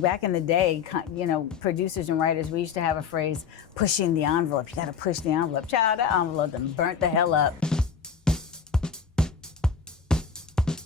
Back in the day, producers and writers, we used to have a phrase, pushing the envelope. You gotta push the envelope. Child, that envelope done burnt the hell up.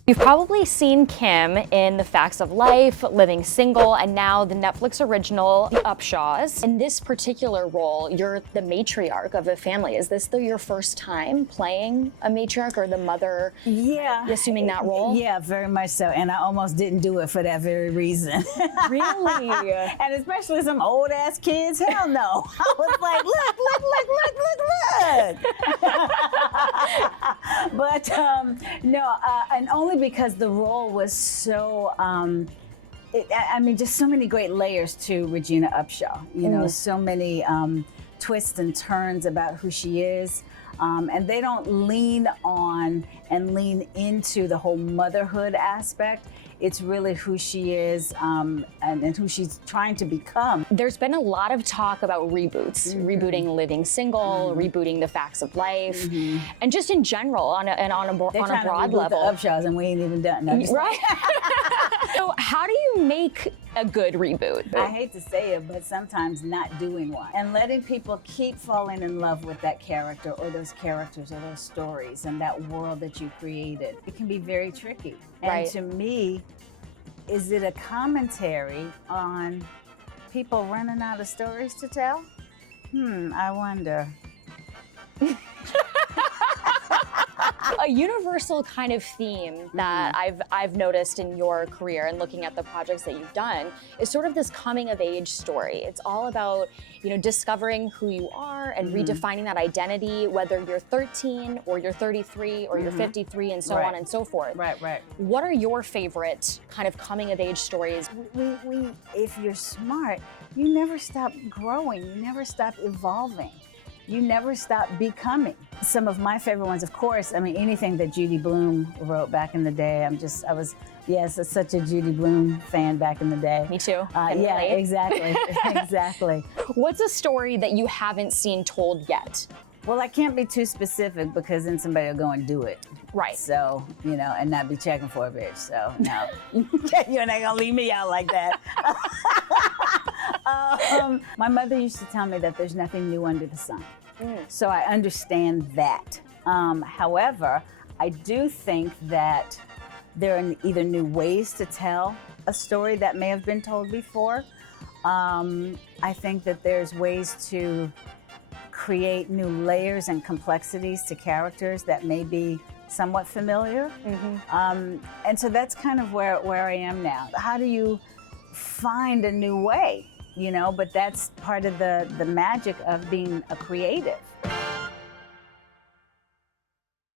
You've probably seen Kim in The Facts of Life, Living Single, and now the Netflix original, The Upshaws. In this particular role, you're the matriarch of a family. Is this your first time playing a matriarch or the mother? Yeah. Assuming that role? Yeah, very much so. And I almost didn't do it for that very reason. Really? And especially some old ass kids, hell no. I was like, look. But no, and only because the role was so, just so many great layers to Regina Upshaw. You know, so many twists and turns about who she is. And they don't lean on and lean into the whole motherhood aspect. It's really who she is and who she's trying to become. There's been a lot of talk about reboots, rebooting Living Single, rebooting The Facts of Life, and just in general on a broad level. The Upshaws, and we ain't even done. No, right? So how do you make a good reboot? I hate to say it, but sometimes not doing one and letting people keep falling in love with that character or those characters or those stories and that world that you created. It can be very tricky. And to me, is it a commentary on people running out of stories to tell? I wonder. A universal kind of theme that I've noticed in your career and looking at the projects that you've done is sort of this coming of age story. It's all about, discovering who you are and redefining that identity, whether you're 13 or you're 33 or you're 53 and so on and so forth. Right. What are your favorite kind of coming of age stories? If you're smart, you never stop growing, you never stop evolving. You never stop becoming. Some of my favorite ones, of course, anything that Judy Blume wrote back in the day. I was such a Judy Blume fan back in the day. Me too. Yeah, exactly, exactly. What's a story that you haven't seen told yet? Well, I can't be too specific because then somebody will go and do it. Right. So, and not be checking for a bitch, so no. You're not gonna leave me out like that. My mother used to tell me that there's nothing new under the sun. So I understand that. However, I do think that there are either new ways to tell a story that may have been told before. I think that there's ways to create new layers and complexities to characters that may be somewhat familiar. And so that's kind of where I am now. How do you find a new way? But that's part of the magic of being a creative.